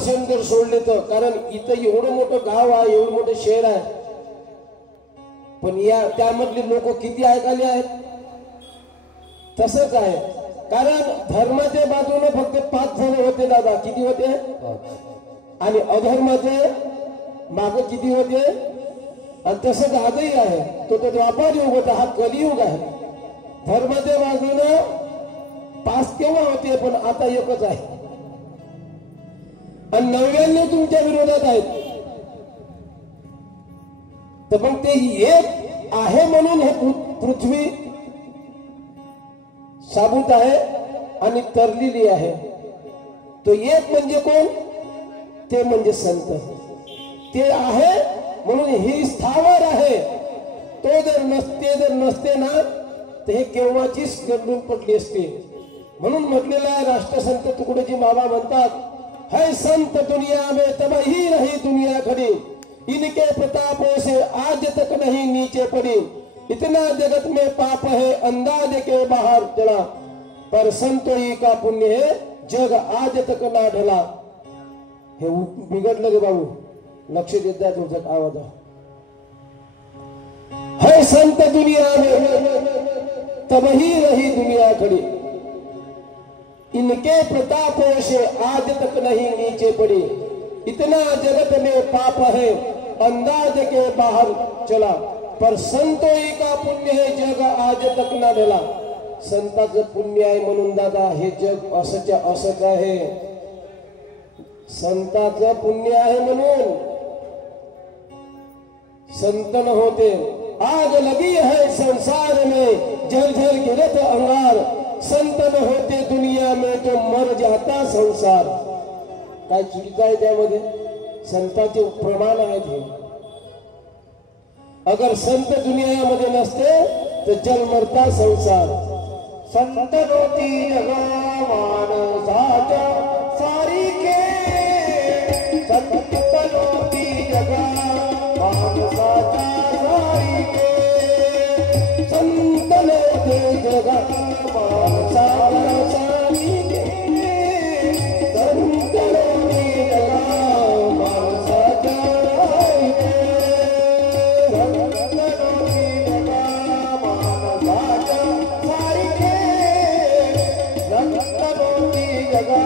10% जर सोडले तर, कारण इथं एवढं मोठं गाव आहे, एवढं मोठं शहर आहे, पण या त्यामधले लोक किती ऐकायले आहेत? तसंच आहे. कारण धर्माच्या बाजूने फक्त 5 जण होते दादा. किती होते? आणि अधर्माचे मागे किती होते? आणि तसंच आजही आहे. तो द्वापार युग होता, हा कलियुग आहे. धर्माच्या बाजूने 5 केव्हा होते, पण आता एकच आहे. आणि 99 तुमच्या विरोधात आहेत. तर मग ते एक आहे म्हणून हे पृथ्वी साबूत आहे आणि तरलेली आहे. तो एक म्हणजे कोण? ते म्हणजे संत. ते आहे म्हणून ही स्थावर आहे. तो जर नसते ना तर हे केव्हाचीच गडून पडली असते. म्हणून म्हटलेलं आहे, राष्ट्रसंत तुकडोजी बाबा म्हणतात, है संत दुनिया में तब ही रही दुनिया खड़ी, इनके प्रतापों से आज तक नहीं नीचे पड़ी, इतना जगत में पाप है अंदाज के बाहर चला, पर संतों ही का पुण्य है जग आज तक ना ढला. हे बिघडलं गे बाबू, लक्ष देत जा तुमचा आवाज. है संत दुनिया में तब ही रही दुनिया खड़ी, इनके प्रतापों से आज तक नहीं नीचे पड़ी, इतना जगत में पाप है अंदाज के बाहर चला, पर संतों का पुण्य है जग आज तक ना ढला. संताचं पुण्य आहे म्हणून दादा हे जग असंच्या असंच आहे. संताचं पुण्य आहे म्हणून संत न होते. आग लगी है संसार में जल जल गिरत अंगार, संत न होते दुनिया में तो मर जाता संसार. काय चुकीचं आहे त्यामध्ये? संताचे प्रमाण आहे ते. अगर संत दुनियामध्ये नसते तर जल मरता संसार. संत होती जगा माणसाच्या सारी के, संत होती जगा माणसाच्या सारी के, संत होते जगा माणसाच्या सारी के, संत होती जगा माणसाच्या सारी के, संत होती जगा माणसाच्या सारी के, संत होती जगा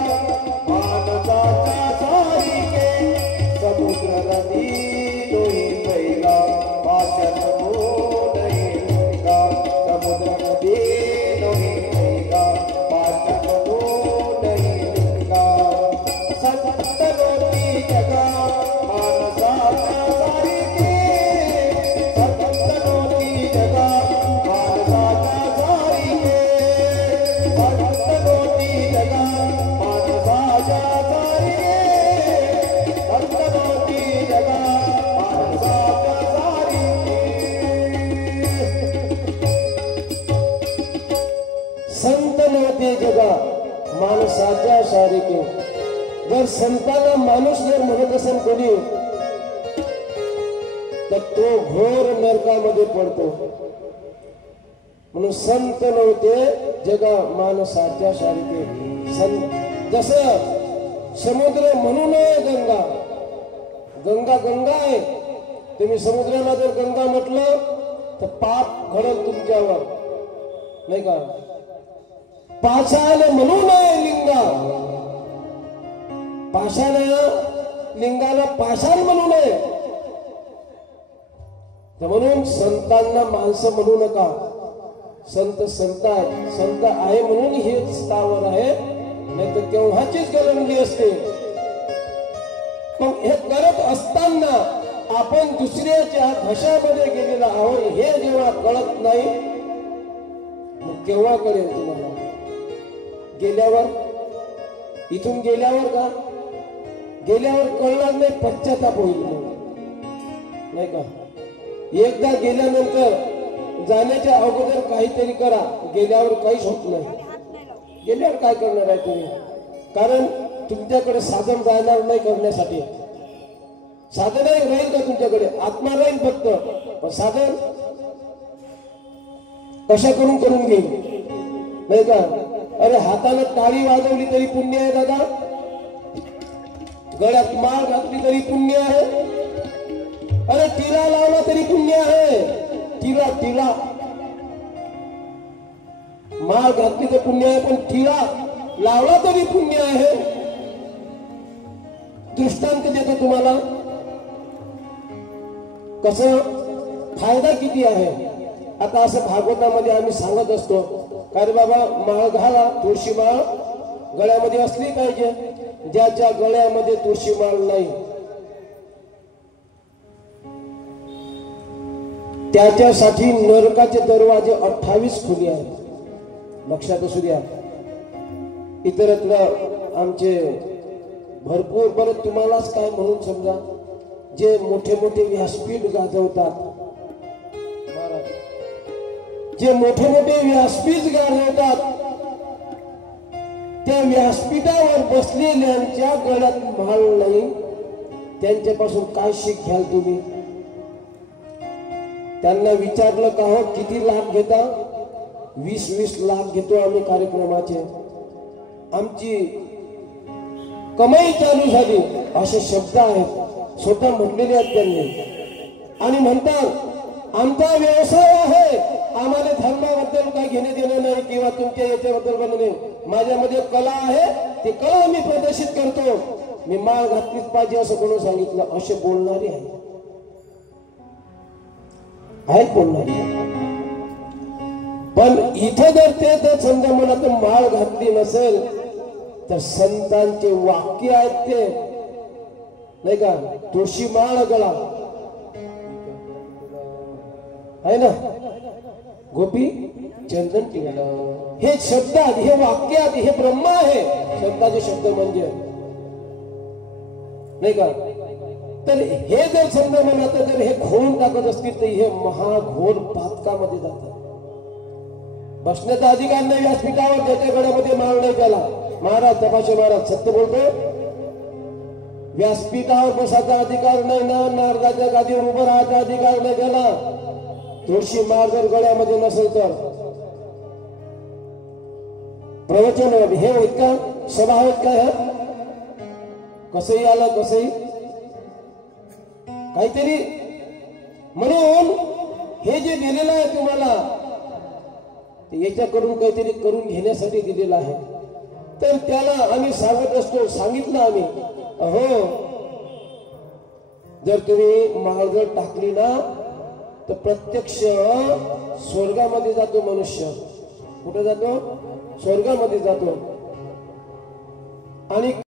माणसाच्या सारी के. समुद्र नदी दोही पहिला वाचन नाही का, समुद्र नदी दोही पहिला वाचन नाही का, संत होती जगा माणसाच्या सारी के, संत होती जगा माणसाच्या सारी के, संत होती जगा माणसाच्या सारी के, संत होती जगा माणसाच्या सारी के. संत नव्हते जगा माणसाच्या सारी के. जर संतांना माणूस जर म्हणत असेल कोणी तर तो घोर नरकामध्ये पडतो. म्हणून संत नव्हते जगा माणसाच्या सारी के. जसं समुद्र म्हणून आहे गंगा. गंगा गंगा आहे. तुम्ही समुद्राला जर गंगा म्हटलं तर पाप घडल तुमच्यावर, नाही का? पाषाण म्हणून आहे लिंगा. पाषाण लिंगाला पाषाण म्हणून आहे. तर म्हणून संतांना माणसं म्हणू नका. संत संत आहे. संत आहे म्हणून हे स्थावर आहे, नाही तर केव्हाचीच गलंडली असते. मग हे करत असताना आपण दुसऱ्याच्या घशामध्ये गेलेला आहोत हे जेव्हा कळत नाही, मग केव्हा कळेल तुम्हाला? गेल्यावर, इथून गेल्यावर का? गेल्यावर कळणार नाही, पश्चाताप होईल नाही का? एकदा गेल्यानंतर जाण्याच्या अगोदर काहीतरी करा, गेल्यावर काहीच होत नाही. गेल्यावर काय करणार आहे तुम्ही? कारण तुमच्याकडे साधन राहणार नाही करण्यासाठी. साधन राहील का तुमच्याकडे? आत्मा राहील फक्त, पण साधन कशा करून घेईल नाही का? अरे हाताला टाळी वाजवली तरी पुण्य आहे दादा. गळ्यात माळ घातली तरी पुण्य आहे, अरे टिळा लावला तरी पुण्य आहे. टिळा टिळा माळ घातली तर पुण्य आहे, पण टिळा लावला तरी पुण्य आहे. दृष्टांत देतो तुम्हाला, कसं फायदा किती आहे. आता असं भागवतामध्ये आम्ही सांगत असतो, का रे बाबा माळ घाला, तुळशी माळ गळ्यामध्ये असली पाहिजे. ज्याच्या गळ्यामध्ये तुळशी माळ नाही त्याच्यासाठी नरकाचे दरवाजे 28 खुले आहेत. लक्षात असू द्या. इतरत्र आमचे भरपूर, बरं तुम्हालाच काय म्हणून समजा, जे मोठे मोठे व्यासपीठ गाजवतात, जे मोठे मोठे व्यासपीठ गाजवतात, त्या व्यासपीठावर बसलेल्यांच्या गळ्यात माळ नाही. त्यांच्यापासून काय शिक घ्याल तुम्ही? त्यांना विचारलं का हो किती लाभ घेता? 20-20 लाख घेतो आम्ही कार्यक्रमाचे, आमची कमाई चालू झाली, असे शब्द आहेत, स्वतः म्हटलेले आहेत त्यांनी. आणि म्हणतात आमचा व्यवसाय आहे, आम्हाला धर्माबद्दल काही घेणे देणं नाही किंवा तुमच्या याच्याबद्दल बनणं नाही. माझ्यामध्ये कला आहे, ती कला मी प्रदर्शित करतो. मी माळ घातलीच पाहिजे असं कोणी सांगितलं? असे बोलणारे आहेत बोलणारी. पण इथं जर ते तर समजा मनात माळ घातली नसेल तर संतांचे वाक्य आहेत ते, नाही का, तुळशी माळ गळा आहे ना, गोपी चंदन टिळा, हे शब्द आहेत, हे वाक्य आहेत, हे ब्रह्म आहे संतांचे शब्द म्हणजे, नाही का. तर हे जर समजा मनात जर हे खोडून टाकत असतील तर हे महाघोर पातकामध्ये जातात. बसण्याचा अधिकार नाही व्यासपीठावर, ज्याच्या गळ्यामध्ये माळ नाही त्याला. महाराज तपाशे महाराज सत्य बोलतो, व्यासपीठावर बसायचा अधिकार नाही ना, नारदाच्या गादीवर उभं राहायचा अधिकार नाही त्याला. तुळशी माळ जर गळ्यामध्ये नसेल तर प्रवचन हे होत का? सभा होत का? हे कसंही आलं कसंही काहीतरी. म्हणून हे जे दिलेलं आहे तुम्हाला, याच्याकडून काहीतरी करून घेण्यासाठी दिलेलं आहे. तर त्याला आम्ही सांगत असतो, सांगितलं आम्ही, अहो जर तुम्ही माळ जर टाकली ना तर प्रत्यक्ष स्वर्गामध्ये जातो मनुष्य. कुठे जातो? स्वर्गामध्ये जातो. आणि